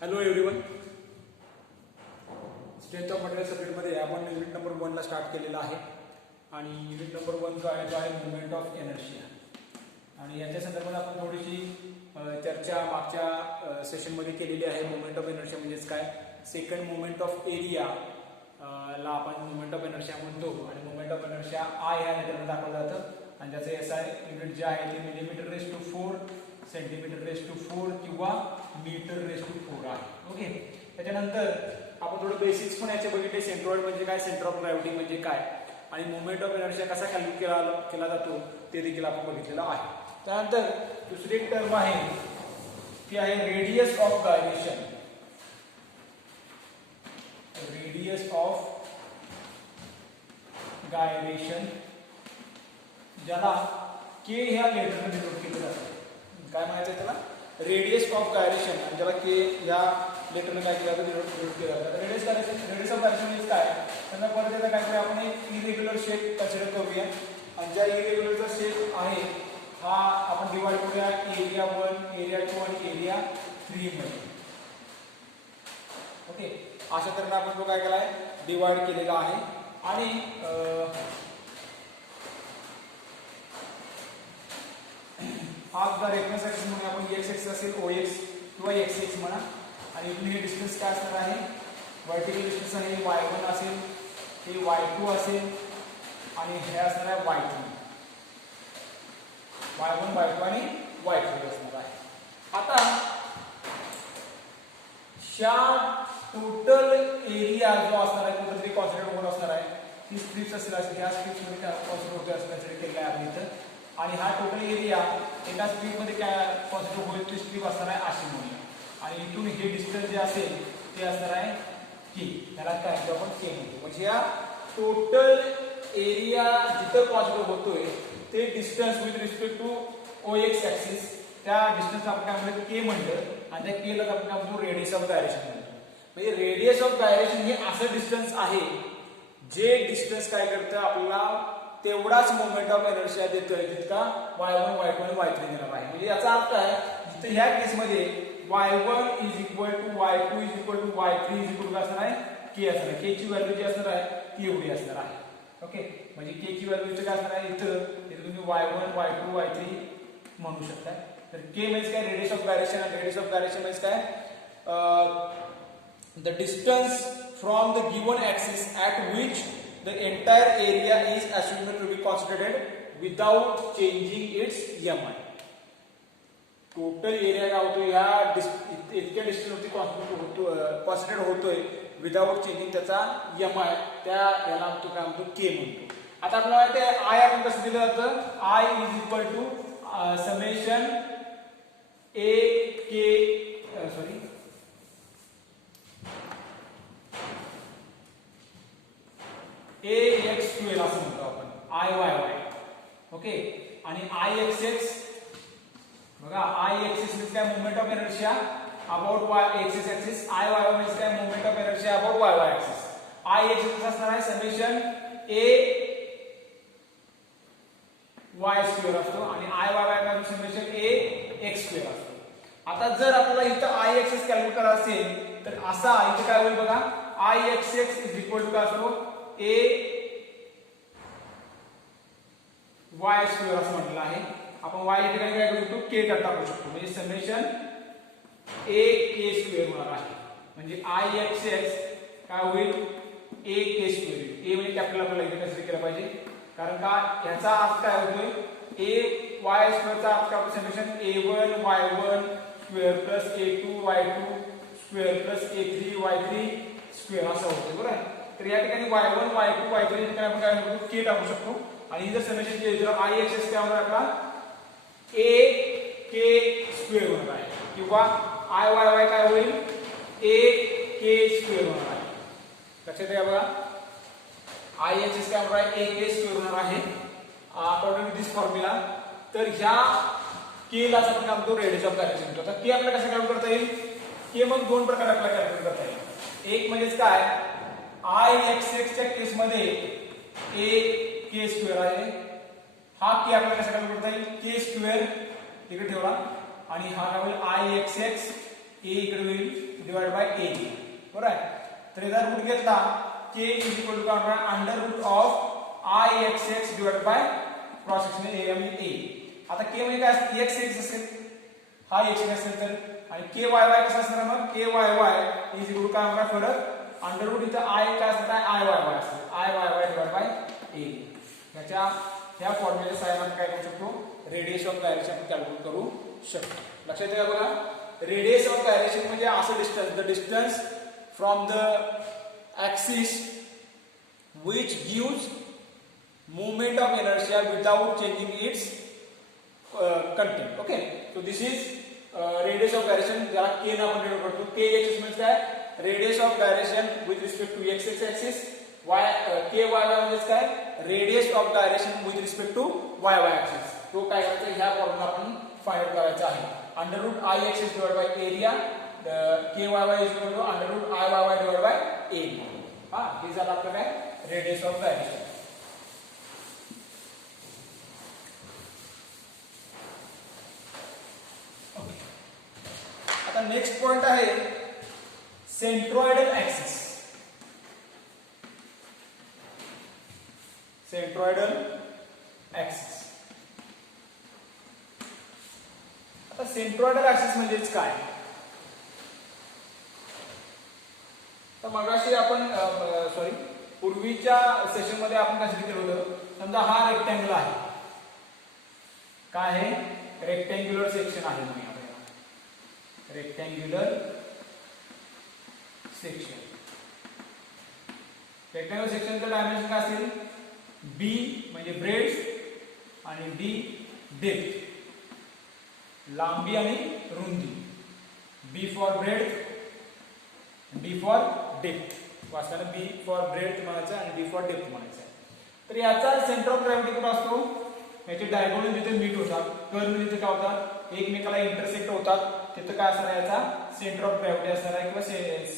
Hello everyone. Strength of material सब्जेक्टमध्ये आपण unit number 1 ला स्टार्ट केलेला आहे आणि युनिट नंबर 1 जो आहे मुवमेंट ऑफ एनर्शिया. आणि याच्या संदर्भात आपण थोडीशी चर्चा मागच्या सेशनमध्ये केलेली आहे. मुवमेंट ऑफ एनर्शिया म्हणजेच काय, सेकंड मुवमेंट ऑफ एरिया ला आपण मुवमेंट ऑफ एनर्शिया म्हणतो आणि मुवमेंट ऑफ एनर्शिया आय या लेटरने दाखवलं जातं आणि त्याचं एसआय युनिट जे आहे ते millimetre raise to 4, centimetre raise to 4 किंवा मीटर रेस टू 4 आहे. ओके, त्याच्यानंतर आपण थोडं बेसिक्स पण याचे बघितले. सेंट्रॉइड म्हणजे काय, सेंटर ऑफ ग्रॅव्हिटी म्हणजे काय आणि मुवमेंट ऑफ एनर्शिया कसा कॅल्क्युलेट केला जातो ते देखील आपण बघितलेलं आहे. त्यानंतर दुसरी एक टर्म आहे ती आहे radius of gyration. Radius of gyration ज्याला के ह्या लेटरने डिनोट केलं जातं. काय म्हणायचं त्याला, रेडियस ऑफ गायरेशन, आणि ज्याला के या लेटरने काय केलं जातं, डिनोट केलं जातं. रेडियस ऑफ गायरेशन म्हणजे काय, त्यांना परत एकदा काहीतरी आपण एक इरेग्युलर शेप कन्सिडर करूया आणि ज्या इरेग्युलरचा शेप आहे हा आपण डिवाइड करूया एरिया 1, एरिया 2 आणि एरिया 3 मध्ये. ओके, अशा तऱ्हेने आपण तो काय केलाय, डिवाइड केलेला आहे. आणि हा रेफरन्स ऍक्सिस म्हणून आपण एक्स एक्सिस असेल OX किंवा एक्स एक्स म्हणा. आणि इथून हे डिस्टन्स काय असणार आहे, व्हर्टिकल डिस्टन्स आहे y1 असेल, हे y2 असेल आणि हे असणार आहे y3. y1, y2 आणि y3 असणार आहे. आता ह्या टोटल एरिया जो असणार आहे तो तरी कॉन्सिडर होत असणार आहे. ही स्ट्रिप्स असेल, ह्या स्ट्रिप्स मध्ये कॉन्सिडर होते असं कन्सिडर केलं आहे आपण इथं. आणि हा टोटल एरिया एका स्ट्रीप मध्ये काय कॉन्सिडर होईल, ती स्ट्रीप असणार आहे अशी म्हणूया. आणि इथून हे डिस्टन्स जे असेल ते असणार आहे के, त्याला काय आपण के म्हणतो. म्हणजे या टोटल एरिया जिथं कॉन्सिडर होतोय ते distance with respect to OX axis, त्या डिस्टन्स आपण काय म्हणतो के म्हणतो आणि त्या केला आपण काय म्हणतो रेडियस ऑफ गायरेशन म्हणतो. म्हणजे रेडियस ऑफ गायरेशन हे असं डिस्टन्स आहे जे डिस्टन्स काय करतं आपल्याला तेवढाच मोमेंट ऑफ एनर्शिया देतोय जितका y1, y2 आणि y3 देणार आहे. म्हणजे याचा अर्थ आहे जिथे ह्या केसमध्ये y1 is equal to y2 is equal to y3 is equal to असणार आहे के असणार आहे. के ची व्हॅल्यू जी असणार आहे ती एवढी असणार आहे. ओके, म्हणजे के ची व्हॅल्यू इथे काय असणार आहे, इथं तुम्ही y1, y2, y3 म्हणू शकता. तर के म्हणजे काय, रेडियस ऑफ गायरेशन. आणि रेडियस ऑफ गायरेशन म्हणजे काय, the distance from the given axis at which the entire area is assumed to be considered without changing its mi. Total area काय होतो या इतक्या डिस्टन्स वरती कॉन्सिडर होतोय विदाउट चेंजिंग त्याचा mi, त्या याला तो काय म्हणतो के म्हणतो. आता आपल्याला माहिती आहे आय आपण कसं दिलं जातं, I is equal to summation A K sorry AX12 असं म्हणतो आपण IYY. ओके, आणि IXX बघा, IXX म्हणजे काय, moment of inertia about x axis. IYY म्हणजे काय, moment of inertia about YY axis. IXX असणार आहे समेशन A y² असतो आणि IYY काय समेशन A x² असतो. आता जर आपल्याला इथं IXX कॅल्क्युलेट करायचं असेल तर असा इथे काय होईल बघा, IXX इज इक्वल टू काय असतो A y² असं म्हटलं आहे. आपण y या ठिकाणी काय करू शकतो, k टाकू शकतो. म्हणजे समेशन A k² होणार आहे. म्हणजे IXX काय होईल, A k². A म्हणजे कॅपिटल आपल्याला इथे कन्सिडर केलं पाहिजे, कारण का याचा अर्थ काय होतोय, A y² चा अर्थ काय, summation A1 y1² plus A2 y2² plus A3 y3² असं होतं. बरोबर आहे. तर या ठिकाणी y1, y2, y3 ठिकाणी आपण काय म्हणतो k टाकू शकतो. आणि जर समेशन केलं तर IXX काय होणार आपला A k² होणार आहे किंवा IYY काय होईल A k² होणार आहे. लक्षात घ्या बघा, IXX काय होणार आहे A k² होणार आहे अकॉर्डिंग टू दिस फॉर्म्युला. तर ह्या k ला आपण काय म्हणतो रेडियस ऑफ गायरेशन म्हणतो. आता k आपल्याला कसं कॅल्क्युलेट करता येईल, k मग दोन प्रकारे आपल्याला कॅल्क्युलेट करता येईल. एक म्हणजेच काय, IXX च्या केस मध्ये A k² आहे, हा k आपल्याला कसा कॅल्क्युलेट करता येईल, k² इकडे ठेवला आणि हा काय होईल IXX A इकडे होईल डिवाइड बाय ए, बरोबर आहे. तर याचा रूट घेतला k इज इक्वल टू काय होणार under root of I X X divide by cross sectional area म्हणजे ए. आता k म्हणजे काय असेल एक्स एक्स असेल, हा एक्स असेल तर, आणि के वाय वाय कसं असणार मग K Y Y is equal to काय होणार फरक अंडर रूट इथं आय काय असणार आहे आय वाय वाय असेल, I Y Y divide by A. ह्याच्या ह्या फॉर्म्युलेच्या सहाय्याने काय करू शकतो रेडियस ऑफ गायरेशन आपण कॅल्क्युलेट करू शकतो. लक्षात ठेवा बघा, रेडियस ऑफ गायरेशन म्हणजे असं distance, the distance from the axis which gives movement of inertia without changing its content. Okay, so this is radius of gyration, ज्याला k ने आपण डिनोट करतो. k एक्सिस म्हणजे काय radius of gyration with respect to x x axis, y k y y म्हणजे काय radius of gyration with respect to y y axis. तो काय करायचा ह्या फॉर्म्युला आपण फाइंड करायचा आहे. Under root i axis divide by area k y y is equal to under root i y y divide by a. हा हे झालं आपलं काय रेडियस ऑफ गायरेशन. आता नेक्स्ट पॉइंट आहे सेंट्रॉइडल ऍक्सिस. Centroidal axis. आता सेंट्रॉइडल ऍक्सिस म्हणजेच काय, तर मगाशी आपण पूर्वीच्या सेशन मध्ये आपण काय केलं होतं, समजा हा रेक्टँगल आहे, काय आहे रेक्टँग्युलर सेक्शन आहे म्हणूया आपल्याला, रेक्टँग्युलर सेक्शन. रेक्टँग्युलर सेक्शनचं डायमेन्शन काय असेल बी म्हणजे ब्रेड्थ आणि डी डेप्थ, लांबी आणि रुंदी. B for breadth, D for depth, वाचताना बी फॉर ब्रेड्थ म्हणायचं आणि डी फॉर डेप्थ म्हणायचं. तर याचा सेंटर ऑफ ग्रॅव्हिटी कुठे असतो, याचे डायगोनल जिथे मीट होतात, कर्व जिथे काय होतात एकमेकाला इंटरसेक्ट होतात, तिथे काय असणार आहे याचा सेंटर ऑफ ग्रॅव्हिटी असणार आहे किंवा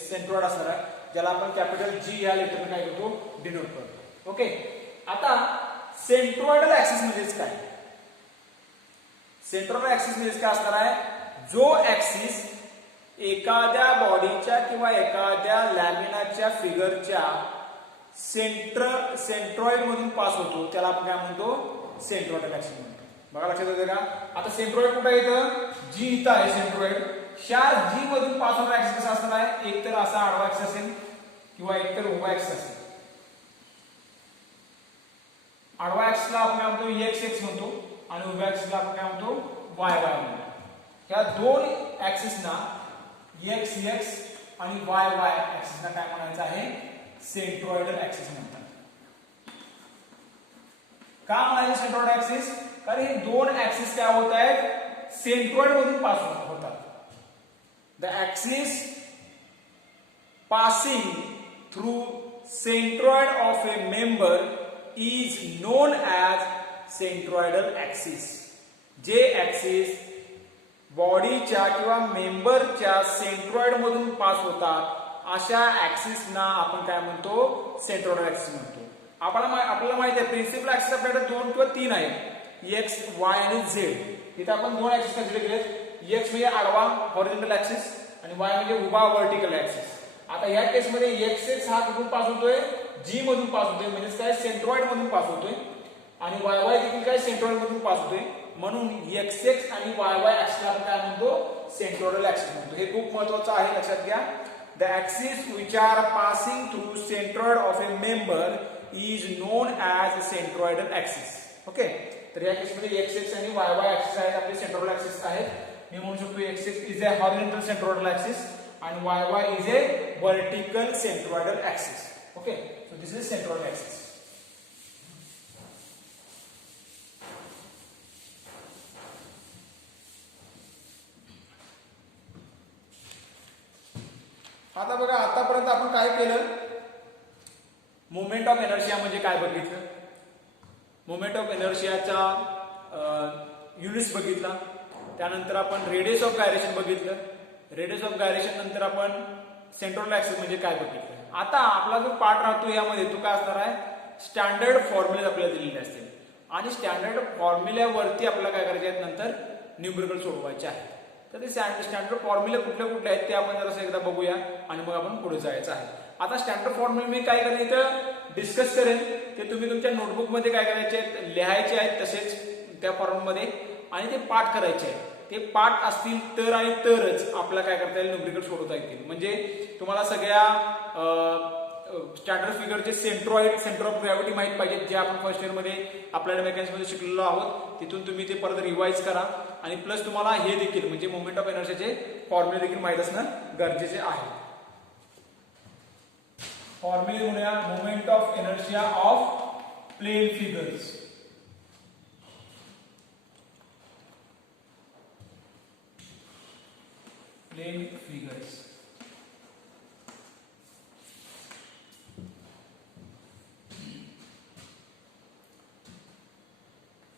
सेंट्रॉइड असणार आहे, ज्याला आपण कॅपिटल जी या लेटरने काय करतो डिनोट करतो. ओके, आता सेंट्रॉइडल ऍक्सिस म्हणजेच काय, सेंट्रॉइडल ऍक्सिस म्हणजेच काय असणार आहे, जो ऍक्सिस एखाद्या बॉडीच्या किंवा एखाद्या लॅमिनाच्या फिगरच्या सेंट्रॉइड मधून पास होतो, त्याला आपण काय म्हणतो सेंट्रॉइडल ऍक्सिस म्हणतो. बघा लक्षात येते का, आता सेंट्रॉइड कुठे येतं जी इथं आहे सेंट्रॉइड, ह्या जी मधून पास होणारा ऍक्सिस कसा असणार आहे, एक तर असा आडवा ऍक्सिस असेल किंवा एक तर उभा ऍक्सिस असेल. आडवा ऍक्सिसला आपण काय म्हणतो एक्स एक्स म्हणतो आणि उभ्या ऍक्सिसला आपण काय म्हणतो वाय वाय म्हणतो. ह्या दोन ऍक्सिसना एक्स एक्स आणि वाय वाय ऍक्सिसना काय म्हणायचं आहे सेंट्रॉइडल ऍक्सिस म्हणतात. का म्हणायचं सेंट्रॉइडल ऍक्सिस, कारण हे दोन ऍक्सिस काय होत आहेत सेंट्रॉइड मधून पास होतात. The axis passing through centroid of A member is non as centroidal axis. जे ऍक्सिस बॉडीच्या किंवा मेंबरच्या सेंट्रॉइड मधून पास होतात अशा ऍक्सिसना आपण काय म्हणतो सेंट्रॉइडल ऍक्सिस म्हणतो. आपल्याला माहिती आहे प्रिन्सिपल ऍक्सिस आपल्याकडे 2 किंवा 3 आहेत, एक्स वाय आणि झेड. इथे आपण दोन ऍक्सिस कन्सिडर केलेत, एक्स म्हणजे आडवा हॉरिझॉन्टल ऍक्सिस आणि वाय म्हणजे उभा व्हर्टिकल ऍक्सिस. आता या केसमध्ये एक्स एक्स हा कुठून पास होतोय जी मधून पास होतोय, म्हणजे काय सेंट्रॉइड मधून पास होतोय, आणि वाय वाय देखील काय सेंट्रॉइड मधून पास होतोय. म्हणून एक्स एक्स आणि वाय वाय ऍक्सिसला आपण काय म्हणतो सेंट्रॉइडल ऍक्सिस म्हणतो. हे खूप महत्त्वाचं आहे, लक्षात घ्या. The axis which are passing through centroid of A member is non as centroidal axis. Okay, तर या केसमध्ये एक्स एक्स आणि वाय वाय ऍक्सिस आहेत आपले सेंट्रॉइडल ऍक्सिस आहेत. मी म्हणू शकतो x x is a horizontal centroidal axis and y is a vertical centroidal axis. Okay, so this is centroidal axis. आता बघा, आतापर्यंत आपण काय केलं, मोमेंट ऑफ इनर्शिया म्हणजे काय बघितलं, मोमेंट ऑफ इनर्शियाचा युनिट्स बघितला, त्यानंतर आपण रेडियस ऑफ गायरेशन बघितलं, रेडियस ऑफ गायरेशन नंतर आपण सेंट्रॉइडल ऍक्सिस म्हणजे काय बघितलं. आता आपला जो पार्ट राहतो यामध्ये तो काय असणार आहे स्टँडर्ड फॉर्म्युले आपल्याला दिलेले असतील आणि स्टँडर्ड फॉर्म्युल्यावरती आपल्याला काय करायचे आहेत नंतर न्यूमेरिकल सोडवायचे आहेत. तर ते स्टँडर्ड फॉर्म्युले कुठले कुठले आहेत ते आपण जरासं एकदा बघूया आणि मग आपण पुढे जायचं आहे. आता स्टँडर्ड फॉर्म्युले मी काय करेन इथं डिस्कस करेन, ते तुम्ही तुमच्या नोटबुक मध्ये काय करायचे आहेत, लिहायचे आहेत तसेच त्या फॉर्ममध्ये, आणि ते पाठ करायचे आहेत. ते पाठ असतील तर आणि तरच आपल्याला काय करता येईल, न्यूमेरिकल सोडवता येतील. म्हणजे तुम्हाला सगळ्या स्टँडर्ड फिगरचे सेंटर ऑफ ग्रॅव्हिटी माहित पाहिजे, जे आपण फर्स्ट इयर मध्ये अप्लाइड मेकॅनिक्स मध्ये शिकलेलो आहोत. तिथून तुम्ही ते परत रिवाइज करा, आणि प्लस तुम्हाला हे देखील म्हणजे मोमेंट ऑफ इनर्शियाचे फॉर्म्युले देखील माहित असणं गरजेचे आहे. फॉर्म्युले म्हणूया moment of inertia of plane figures. Plane figures.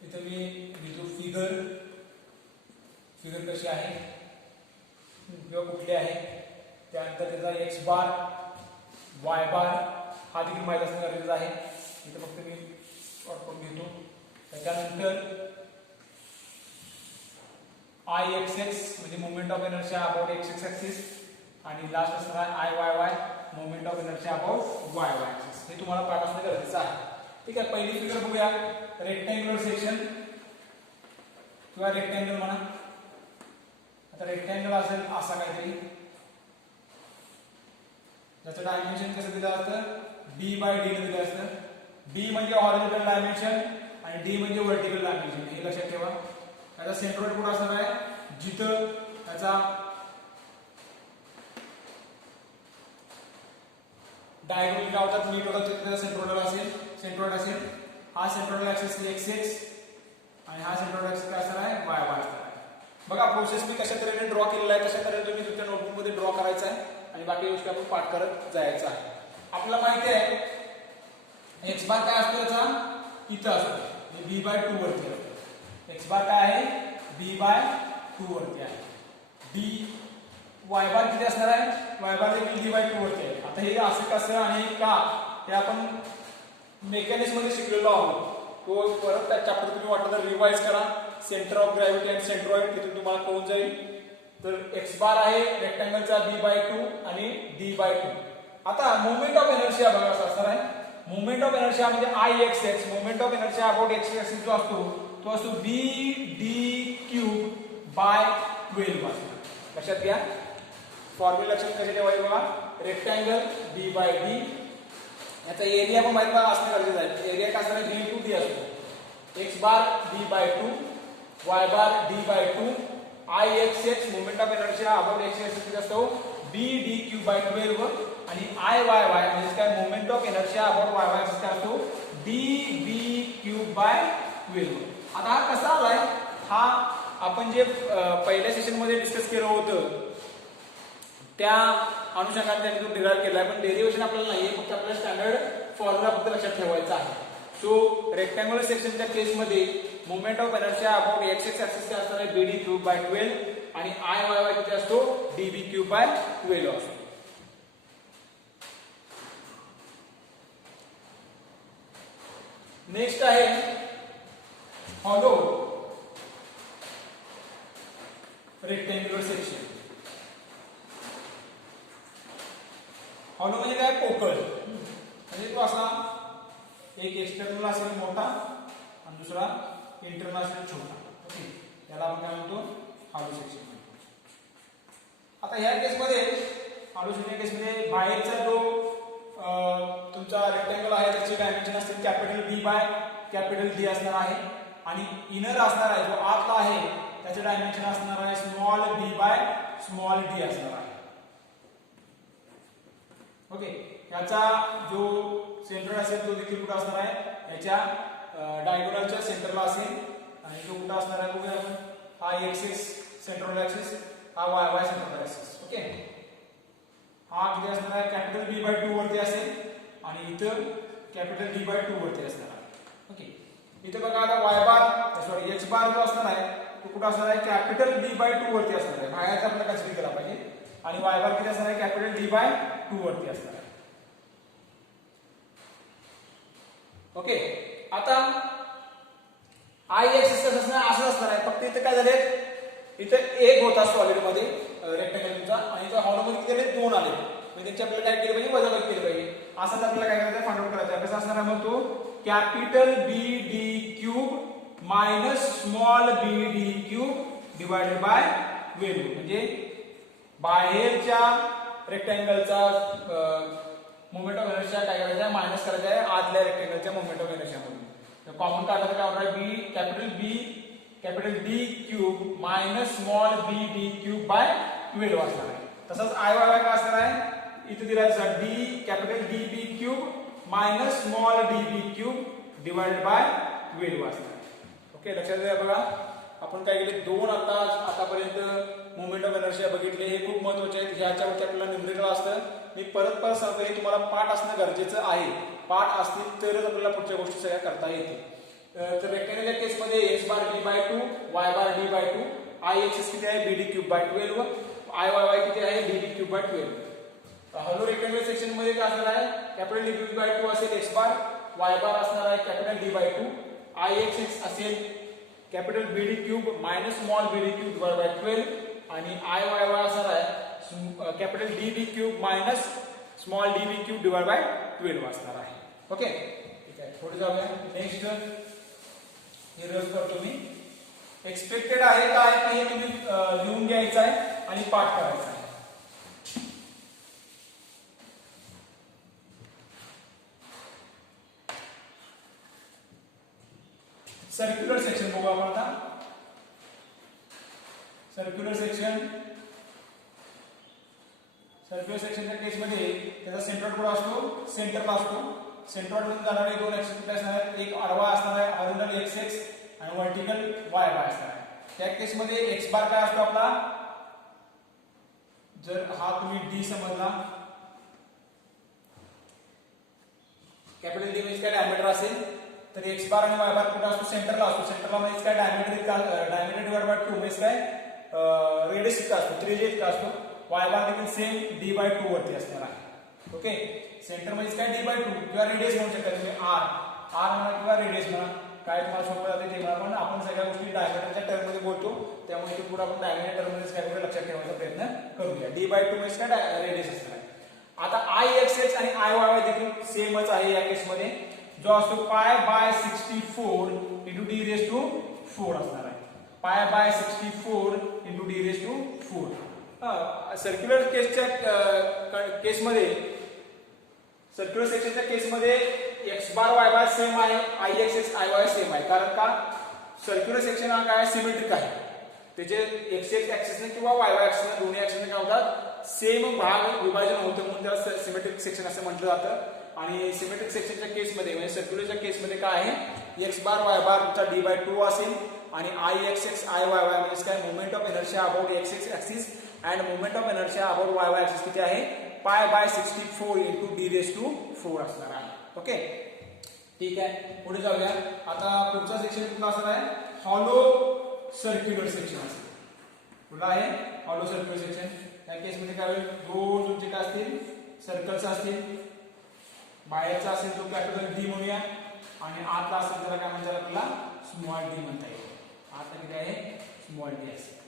इथं मी लिहितो फिगर. फिगर कशी आहे किंवा कुठली आहे, त्यानंतर त्याचा एक्स बार, वाय बार हा देखील माहित असणं गरजेचं आहे. इथं फक्त मी शॉर्ट करून घेतो. त्याच्यानंतर आय एक्स एक्स म्हणजे moment of inertia about X X axis, आणि लास्ट असणार आहे I Y Y moment of inertia about Y Y axis. हे तुम्हाला पाठ असणं गरजेचं आहे. ठीक आहे, पहिली फिगर बघूया. रेक्टँग्युलर सेक्शन किंवा रेक्टँगल म्हणा. आता रेक्टँगल असेल असा काहीतरी, ज्याचं डायमेन्शन कसं दिलं असतं, d बाय d ने दिलं असतं. d म्हणजे हॉरिझॉन्टल डायमेन्शन आणि d म्हणजे व्हर्टिकल डायमेन्शन, हे लक्षात ठेवा. त्याचा सेंट्रोइड कुठं असणार आहे, जिथं त्याचा डायगोनल गावतात मीट होतात तिथे सेंट्रोइड असेल. हा सेंट्रोइड ऍक्सिस x आणि हा सेंट्रोइड ऍक्सिस काय असणार आहे, y असणार आहे. बघा प्रोसेस मी कशा तऱ्हेने ड्रॉ केलेला आहे, तशा तऱ्हेने तुम्ही तुमच्या नोटबुक मध्ये ड्रॉ करायचा आहे आणि बाकी गोष्टी आपण पाठ करत जायचं आहे. आपल्याला माहिती आहे एक्स बार काय असतो, त्याचा इथं असतो, b बाय 2 वरती असतो. एक्स बार काय आहे, b बाय 2 वरती आहे. वाय बार किती असणार आहे, वाय बार देखील d बाय 2 वरती आहे. आता हे असं कसं आणि का ते आपण मेकॅनिक्स मध्ये शिकलेलो आहोत. तो परत त्या चॅप्टर तुम्ही वाटलं तर रिवाइज करा. Centre of gravity and centroid तिथून तुम्हाला कळून जाईल. तर एक्स बार आहे रेक्टँगलचा b बाय 2 आणि d बाय 2. आता मोमेंट ऑफ इनर्शिया बघा असं असणार आहे. मोमेंट ऑफ इनर्शिया म्हणजे I X X, moment of inertia about X axis जो असतो तो असतो b d क्यूब बाय 12 असतो. लक्षात घ्या. फॉर्म्युला लक्षात कसे ठेवायचे बघा. रेक्टँगल b बाय d, याचा एरिया पण माहिती असणं गरजेचं आहे. एरिया काय असणार, d टू d असतो. X bar d by 2, Y bar d by 2, I X X moment of inertia about X axis असतो b d क्यूब बाय 12, आणि आय वाय वाय म्हणजे काय moment of inertia about Y Y axis काय असतो d b cube by 12. आता हा कसा आलाय, हा आपण जे पहिल्या सेशन मध्ये डिस्कस केलं होतं त्या अनुषंगाने त्यांनी डिराइव्ह केलाय, पण डेरिव्हेशन आपल्याला नाहीये, फक्त आपल्याला स्टँडर्ड फॉर्म्युला फक्त लक्षात ठेवायचा आहे. सो रेक्टँग्युलर सेक्शनच्या केसमध्ये moment of inertia about X X axis काय असणार आहे bd क्यूब बाय 12, आणि आय वाय वाय किती असतो db क्यूब बाय 12 असतो. नेक्स्ट आहे हॉलो रेक्टँग्युलर सेक्शन. हॉलो म्हणजे काय, पोकळ. म्हणजे तो असा एक एक्सटर्नल असेल मोठा आणि दुसरा इंटरनल असेल छोटा. ओके, त्याला आपण काय म्हणतो, हॉलो सेक्शन म्हणतो. आता ह्या केसमध्ये हॉलो सेक्शन केसमध्ये बाहेरचा जो तुमचा रेक्टँगल आहे त्याचे डायमेन्शन असतील capital B by capital D असणार आहे, आणि इनर असणार आहे जो आतला आहे त्याचे डायमेन्शन असणार आहे small b by small d असणार आहे. ओके, याचा जो सेंटर असेल तो देखील कुठे असणार आहे, याच्या डायगोनलच्या सेंटरला असेल, आणि तो कुठे असणार आहे बघूया आपण. हा एक्स एक्स सेंट्रल ऍक्सिस, हा Y Y central axis. Okay, हा किती असणार आहे, कॅपिटल B बाय 2 वरती असेल, आणि इथं कॅपिटल D बाय 2 वरती असणार आहे. ओके, इथे बघा आता वाय बार सॉरी एक्स बार जो असणार आहे तो कुठे असणार आहे, कॅपिटल B बाय 2 वरती असणार आहे. बाहेरचा आपल्याला कन्सिडर केला पाहिजे. आणि वाय बार किती असणार आहे, कॅपिटल D बाय 2 वरती असणार आहे. ओके, आता आय एक्सिस असणार असं असणार आहे. फक्त इथे काय झाले, इथं एक होता सॉलिड मध्ये रेक्टँगल तुमचा आणि इथं हॉलो मध्ये किती आले 2 आले म्हणजे त्यांची आपल्याला काय केलं पाहिजे वजाबाकी केली पाहिजे असंच आपल्याला काय करायचं फाइंड आउट करायचं आहे कसं असणार आहे मग तो capital B D cube minus small B D cube divided by value म्हणजे बाहेरच्या रेक्टँगलचा मोमेंट ऑफ इनर्शिया काय करायचा आहे मायनस करायचा आहे आतल्या रेक्टँगलच्या मोमेंट ऑफ इनर्शिया मधून कॉमन काढायचं काय होणार आहे capital D cube minus small B D cube by 12 असणार आहे तसंच आय वाय काय असणार आहे इथे दिला आहे D capital D B cube minus small D B cube divided by 12 असणार आहे ओके लक्षात घ्या बघा आपण काय केले दोन आतापर्यंत मोमेंट ऑफ इनर्शिया बघितले हे खूप महत्त्वाचे आहेत ह्याच्यावरती आपल्याला न्यूमेरिकल असतं मी परत सांगतो हे तुम्हाला पाठ असणं गरजेचं आहे पाठ असतील तरच आपल्याला पुढच्या गोष्टी सगळ्या करता येतील तर रेक्टँगलच्या केसमध्ये x bar d by 2 y bar d by 2 i x किती आहे b d cube by 12 i y y किती आहे d d cube by 12 hollow rectangle section मध्ये काय असणार आहे कॅपिटल d b बाय 2 असेल x बार y बार असणार आहे capital d by 2 i x असेल capital b d cube minus small b d cube divide by 12 आणि i y y असणार आहे capital d b cube minus small d b cube divide by 12 असणार आहे okay ठीक आहे पुढे जाऊया नेक्स्ट हे रस करतो मी एक्सपेक्टेड आहे का आहे ते तुम्ही लिहून घ्यायचं आहे आणि पाठ करायचा आहे सर्क्युलर सेक्शन बघू आपण आता सर्क्युलर सेक्शनच्या केसमध्ये त्याचा सेंट्रॉइड कुठे असतो सेंटरला असतो सेंट्रॉइड मधून जाणारे दोन ऍक्सिस कुठे असणार आहेत एक आडवा असणार आहे हॉरिझॉन्टल एक्स एक्स आणि व्हर्टिकल वाय वाय असणार आहे त्या केसमध्ये एक्स बार काय असतो आपला जर हा तुम्ही डी समजला कॅपिटल डी म्हणजे काय डायमीटर असेल तर एक्स बार आणि वाय बार कुठे असतो सेंटरला असतो सेंटरला म्हणजे काय डायमीटर डिवाइड बाय 2 म्हणजे काय रेडियस इतका असतो त्रिज्या इतका असतो वाय बार देखील सेम डी बाय 2 वरती असणार आहे ओके सेंटर म्हणजे काय डी बाय 2 किंवा रेडियस म्हणू शकता तुम्ही आर म्हणा किंवा रेडियस म्हणा काय तुम्हाला सोपं जाते ते म्हणा पण आपण सगळ्या गोष्टी डायमीटरच्या टर्म मध्ये बोलतो त्यामुळे इथे पुढे आपण डायमीटर टर्म मध्ये काय करूया लक्षात ठेवण्याचा प्रयत्न करूया डी बाय 2 म्हणजे काय रेडियस असणार आहे आता आय एक्स एक्स आणि आय वाय वाय देखील सेमच आहे या केसमध्ये जो असतो pi by 64 into D raise to 4 असणार आहे pi by 64 into D raise to 4 circular circular सेक्शनच्या केसमध्ये X bar Y bar same आहे I X X I Y same आहे कारण का सर्क्युलर सेक्शन हा काय सिमेट्रिक आहे त्याचे एक्स एक्स ऍक्सिसने किंवा वाय वाय ऍक्सिसने दोन्ही ऍक्सिसने काय होतात सेम भाग विभाजन होतं म्हणून त्याला सिमेट्रिक सेक्शन असं म्हटलं जातं आणि सिमेट्रिक सेक्शनच्या केसमध्ये म्हणजे सर्क्युलरच्या केसमध्ये काय आहे एक्स बार वाय बार चा डी बाय 2 असेल आणि I X X I Y Y म्हणजे काय moment of inertia about X X axis and moment of inertia about Y Y axis किती आहे pi by 64 into D raise to 4 असणार आहे okay ठीक आहे पुढे जाऊया आता पुढचा सेक्शन कुठला असणार आहे हॉलो सर्क्युलर सेक्शन असेल कुठला आहे हॉलो सर्क्युलर सेक्शन या केसमध्ये काय होईल दोन तुमचे काय असतील सर्कल्स असतील बाहेरचा असेल तो कॅपिटल डी म्हणूया आणि आतला असेल त्याला काय म्हणतात आपल्याला स्मॉल डी म्हणता येईल आतला किती आहे स्मॉल डी असेल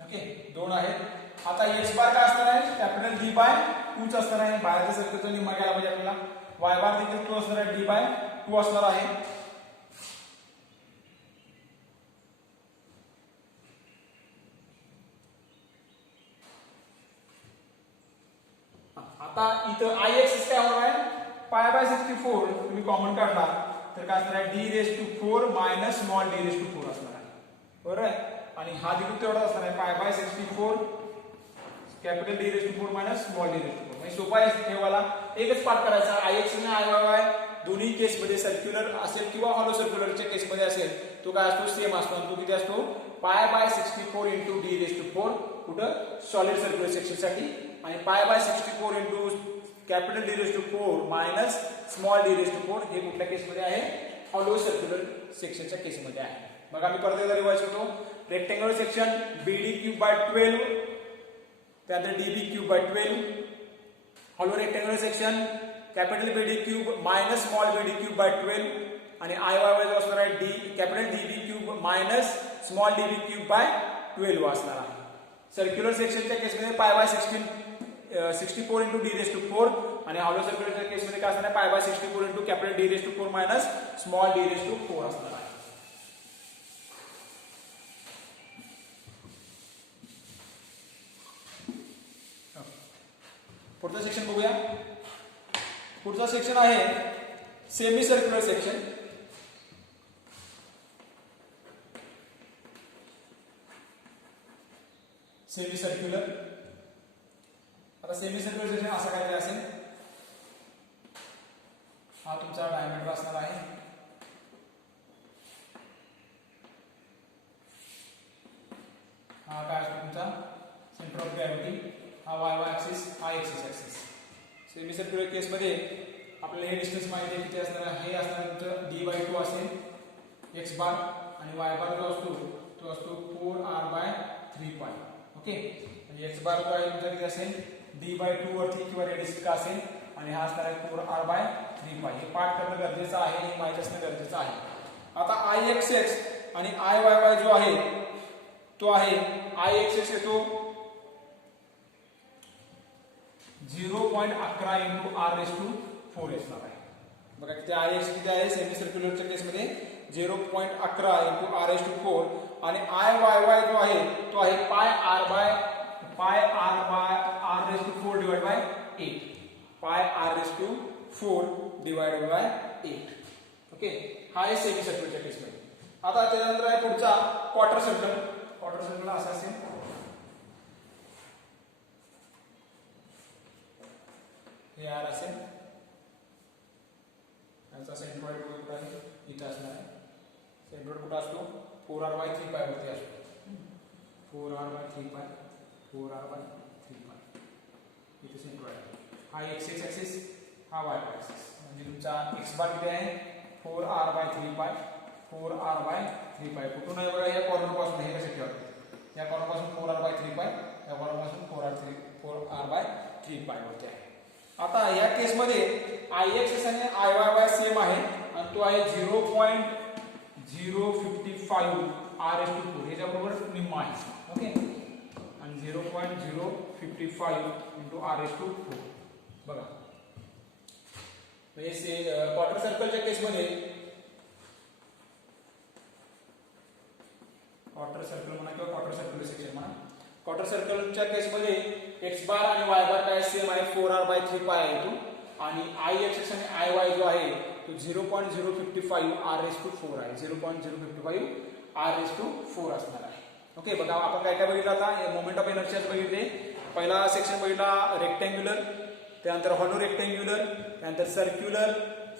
ओके दोन आहेत आता एक्स बार काय असणार आहे कॅपिटल डी बाय 2 असणार आहे बाहेरच्या सर्कलचा निम्मा घ्यायला पाहिजे आपल्याला वाय बार देखील 2 असणार आहे डी बाय 2 असणार आहे आता इथं आय एक्स काय होणार आहे पाय बाय 64 तुम्ही कॉमन काढला तर काय असणार आहे D raise to 4 minus small D raise to 4 असणार आहे बरोबर आहे आणि हा देखील तेवढा असणार आहे pi by 64 capital D raise to 4 minus small D raise to 4 म्हणजे सोपा आहे ठेवायला एकच पार्ट करायचा आय एक्स आणि आय वाय वाय दोन्ही केसमध्ये सर्क्युलर असेल किंवा हॉलो सर्क्युलरच्या केसमध्ये असेल तो काय असतो सेम असतो आणि तो किती असतो pi by 64 into D raise to 4 कुठं सॉलिड सर्क्युलर सेक्शनसाठी आणि pi by 64 into capital D raise to 4 minus small D raise to 4 हे कुठल्या केसमध्ये आहे हॉलो सर्क्युलर सेक्शनच्या केसमध्ये आहे मग आम्ही परत एकदा रिवाइज करतो rectangular section B D cube by 12 त्यानंतर D B cube by 12 hollow rectangular section capital B D cube minus small B D cube by 12 आणि आय वाय वाय जो असणार आहे D capital D B cube minus small D B cube by 12 असणार आहे. Circular सेक्शनच्या केसमध्ये pi by 64 into D raise to 4 आणि hollow सर्क्युलरच्या केसमध्ये काय असणार आहे pi by 64 into capital D raise to 4 minus small D raise to 4 असणार आहे. पुढचं सेक्शन बघूया. पुढचा सेक्शन आहे semi circular section. Semi circular आता सेमी सर्क्युलर सेक्शन असा काहीतरी असेल. हा तुमचा डायमीटर असणार आहे. हा काय असतो तुमचा सेंटर ऑफ ग्रॅव्हिटी. हा वाय वाय ऍक्सिस हा एक्स ऍक्सिस. सेमी सर्क्युलर केसमध्ये आपल्याला हे डिस्टन्स माहिती आहे किती असणार आहे. हे असणार तुमचं d/2 असेल एक्स बार आणि वाय बार जो असतो तो असतो 4r/3π. ओके म्हणजे एक्स बार जो आहे तुमचा किती असेल d/2 वरती किंवा रेडियस का असेल आणि हा असणार आहे 4r/3π. हे पाठ करणं गरजेचं आहे, हे माहित असणं गरजेचं आहे. आता Ixx आणि Iyy जो आहे तो आहे Ixx येतो 0.11 इंटू r⁴ असणार आहे. बघा किती Ix किती आहे सेमी सर्क्युलरच्या केसमध्ये 0.11 इंटू r⁴ आणि Iyy जो आहे तो आहे πr/r⁴ divide by 8. πr⁴ divide by 8. Okay हा आहे सेमी सर्क्युलरच्या केसमध्ये. आता त्यानंतर आहे पुढचा क्वार्टर सर्कल. क्वार्टर सर्कल असा असेल हे आर असेल. याचा सेंट्रॉइड कुठे आहे इथे असणार आहे. सेंट्रॉइड कुठे असतो 4r/3π वरती असतो. 4r/3π 4r/3π इथे सेंट्रॉइड आहे. हा एक्स ऍक्सिस हा वाय ऍक्सिस म्हणजे तुमचा एक्स बार किती आहे 4r/3π 4r/3π. कुठून आहे बघा या कॉर्नर पासून हे कसे ठेवतात या कॉर्नर पासून 4r/3π या कॉर्नर पासून 4r/3π वरती आहे. आता या केसमध्ये Ixx आणि Iyy सेम आहे आणि तो आहे 0.055 r⁴ ह्याच्याबरोबर निम्मा आहे. ओके आणि 0.055 इंटू r⁴. बघा म्हणजे क्वार्टर सर्कलच्या केसमध्ये क्वार्टर सर्कल म्हणा किंवा क्वार्टर सर्क्युलर सेक्शन म्हणा. क्वार्टर सर्कलच्या केसमध्ये एक्स बार आणि वाय बार काय सेम आहे 4r/3π आहे आणि Ixx आणि Iy जो आहे तो 0.055 r⁴ आहे. 0.055 r⁴ असणार आहे. ओके बघा आपण काय काय बघितलं आता मोमेंट ऑफ इनर्शिया बघितले. पहिला सेक्शन बघितला रेक्टँग्युलर, त्यानंतर हॉलो रेक्टँग्युलर, त्यानंतर circular,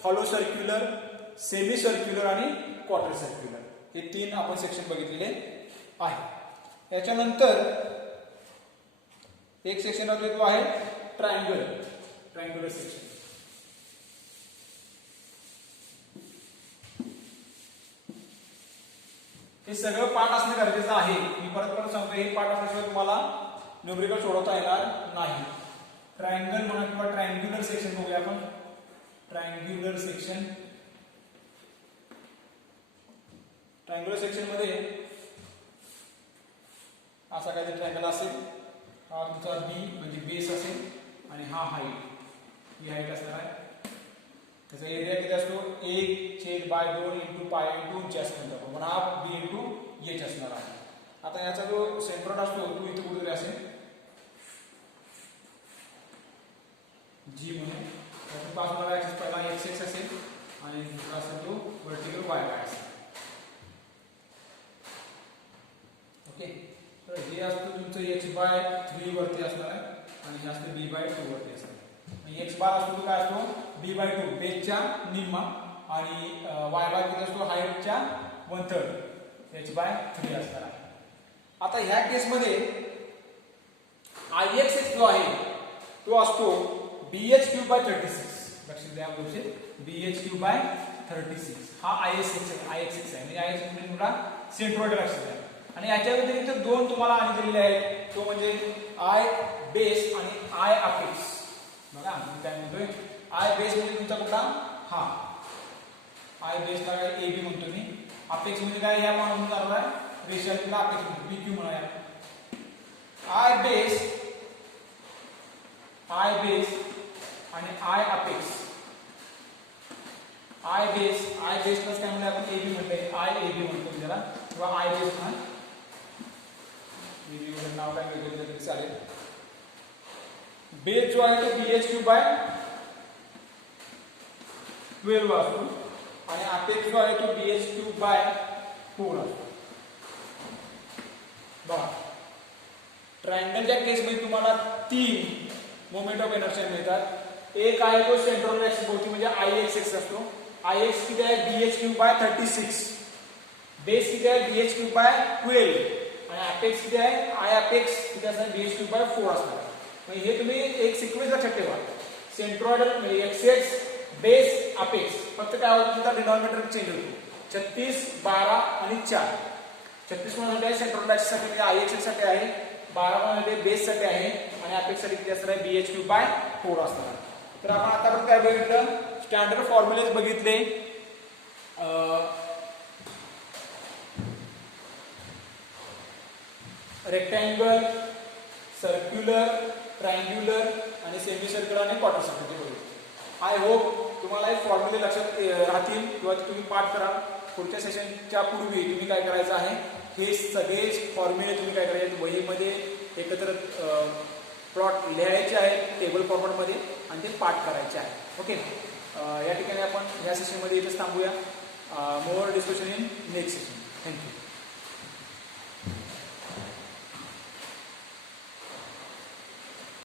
hollow circular, semi circular आणि क्वार्टर सर्क्युलर हे 3 आपण सेक्शन बघितलेले आहे. याच्यानंतर एक सेक्शन होतो तो आहे ट्रायंग्युलर सेक्शन. हे सगळं पाठ असणं गरजेचं आहे. मी परत सांगतो हे पाठ असल्याशिवाय तुम्हाला न्यूमेरिकल सोडवता येणार नाही. ट्रायंगल म्हणा किंवा ट्रायंग्युलर सेक्शन बघूया आपण. ट्रायंग्युलर सेक्शन मध्ये असा काहीतरी ट्रायंगल असेल. हा तुमचा बी म्हणजे बेस असेल आणि हा हाईट ही हाईट असणार आहे. त्याचा एरिया किती असतो 1/2 इंटू पाय इंटू उंची असणार पण हा बी इंटू एच असणार आहे. आता याचा जो सेंट्रॉइड असतो तो इथे कुठेतरी असेल जी म्हणून. पासून ऍक्सिस पहिला x असेल आणि दुसरा असेल तो व्हर्टिकल y असेल. ओके तर हे असतं तुमचं h/3 वरती असणार आहे आणि हे असतं b/2 वरती असणार आहे. x बार असतो तो काय असतो b/2 बेसच्या निम्मा आणि y बार किती असतो हाईटच्या 1/3 h/3 असणार आहे. आता ह्या केसमध्ये Ixx जो आहे तो असतो bh³/36. लक्ष द्या गोष्टी bh³/36 हा Ixx आहे. म्हणजे Ixx म्हणजे तुला सेंट्रॉइड लक्ष द्या. आणि याच्या व्यतिरिक्त 2 तुम्हाला आणि दिलेले आहेत तो म्हणजे I बेस आणि I अपेक्स. बघा मी काय म्हणतोय I बेस म्हणजे तुमचा कुठला हा आय बेसला काय ए बी म्हणतो मी. अपेक्स म्हणजे काय या मानून चालू आहे रेषाला अपेक्स म्हणतो पी क्यू म्हणूया. आय बेस आणि I apex. I base plus काय म्हणजे आपण ए बी म्हणतोय आय ए बी म्हणतो त्याला किंवा आय बेस म्हणा. ए बी वगैरे नाव काय वेगळं तरी चालेल. बेस जो आहे तो BH³ बाय 12 असतो आणि अपेक्स जो आहे तो BH³ बाय 4 असतो. बघा ट्रायंगलच्या केसमध्ये तुम्हाला 3 मोमेंट ऑफ इनर्शिया मिळतात. एक आहे तो सेंट्रल ऍक्सिस भोवती म्हणजे IX असतो. IX किती आहे BH³ बाय 36. बेस किती आहे BH³ बाय 12 आणि अपेक्स किती आहे आय अपेक्स किती असणार BH³ बाय 4 असणार. हे तुम्ही एक सिक्वेन्स लक्षात ठेवा. सेंट्रॉइडल म्हणजे एक्सेस बेस अपेक्स फक्त काय होतं डिनॉमिनेटर चेंज होतो. 36 12 आणि 4. 36 मध्ये आहे सेंट्रल ऍक्सिस साठी म्हणजे IX साठी आहे. 12 मध्ये बेस साठी आहे आणि अपेक्स साठी किती असणार आहे BH³ बाय 4 असणार. तर आपण आतापर्यंत काय बघितलं स्टँडर्ड फॉर्म्युलेज बघितले. रेक्टँगल, सर्क्युलर, ट्रायंग्युलर आणि सेमी सर्कल आणि क्वार्टर सर्कल बघितले. आय होप तुम्हाला हे फॉर्म्युले लक्षात राहतील किंवा तुम्ही पाठ करा. पुढच्या सेशनच्या पूर्वी तुम्ही काय करायचं आहे हे सगळे फॉर्म्युले तुम्ही काय करायचे वहीमध्ये एकत्र प्लॉट लिहायचे आहेत टेबल फॉर्मॅटमध्ये आणि ते पाठ करायचे आहे. ओके या ठिकाणी आपण या सेशनमध्ये इथेच थांबूया. More discussion in next session. Thank you.